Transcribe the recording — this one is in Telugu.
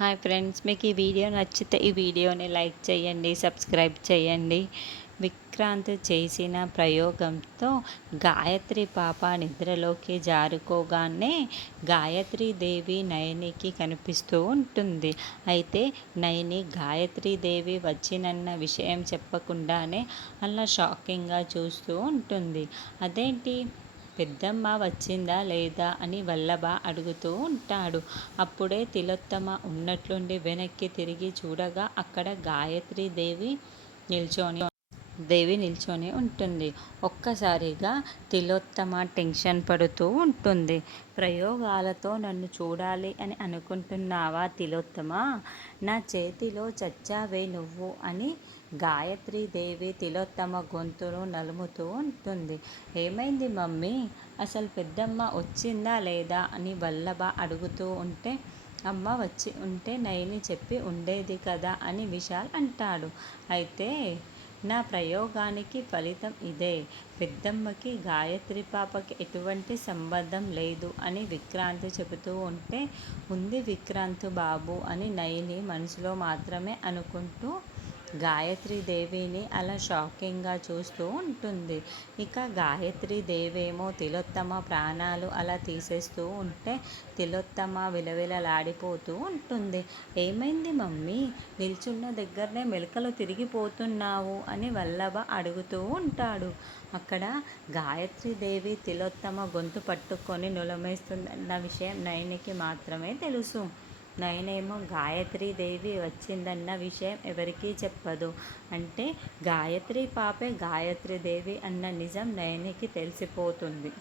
హాయ్ ఫ్రెండ్స్, మీకు ఈ వీడియో నచ్చితే ఈ వీడియోని లైక్ చేయండి, సబ్స్క్రైబ్ చేయండి. విక్రాంత్ చేసిన ప్రయోగంతో గాయత్రి పాప నిద్రలోకి జారుకోగానే గాయత్రీదేవి నయనికి కనిపిస్తూ ఉంటుంది. అయితే నయని గాయత్రీదేవి వచ్చినన్న విషయం చెప్పకుండానే అలా షాకింగ్గా చూస్తూ ఉంటుంది. అదేంటి, పెద్దమ్మ వచ్చిందా లేదా అని వల్లభ అడుగుతూ ఉంటాడు. అప్పుడే తిలోత్తమ ఉన్నట్లుండి వెనక్కి తిరిగి చూడగా అక్కడ నిల్చొని ఉంటుంది. ఒక్కసారిగా తిలోత్తమ టెన్షన్ పడుతూ ఉంటుంది. ప్రయోగాలతో నన్ను చూడాలి అని అనుకుంటున్నావా తిలోత్తమ? నా చేతిలో చచ్చావే నువ్వు అని గాయత్రీదేవి తిలోత్తమ గొంతును నలుముతూ ఉంటుంది. ఏమైంది మమ్మీ, అసలు పెద్దమ్మ వచ్చిందా లేదా అని వల్లభ అడుగుతూ ఉంటే, అమ్మ వచ్చి ఉంటే నయని చెప్పి ఉండేది కదా అని విశాల్ అంటాడు. అయితే నా ప్రయోగానికి ఫలితం ఇదే. పెద్దమ్మకి గాయత్రి పాపకి ఎటువంటి సంబంధం లేదు అని విక్రాంత్ చెబుతూ ఉంటే, ఉంది విక్రాంత్ బాబు అని నయని మనసులో మాత్రమే అనుకుంటూ గాయత్రీదేవిని అలా షాకింగ్గా చూస్తూ ఉంటుంది. ఇక గాయత్రీదేవేమో తిలోత్తమ ప్రాణాలు అలా తీసేస్తూ ఉంటే తిలోత్తమ విలవిలలాడిపోతూ ఉంటుంది. ఏమైంది మమ్మీ, నిల్చున్న దగ్గరనే మెలకలు తిరిగిపోతున్నావు అని వల్లభ అడుగుతూ ఉంటాడు. అక్కడ గాయత్రీదేవి తిలోత్తమ గొంతు పట్టుకొని నులమేస్తుందన్న విషయం నయనికి మాత్రమే తెలుసు. నయనేమో గాయత్రీదేవి వచ్చిందన్న విషయం ఎవరికీ చెప్పదు. అంటే గాయత్రి పాపే గాయత్రీదేవి అన్న నిజం నయనికి తెలిసిపోతుంది.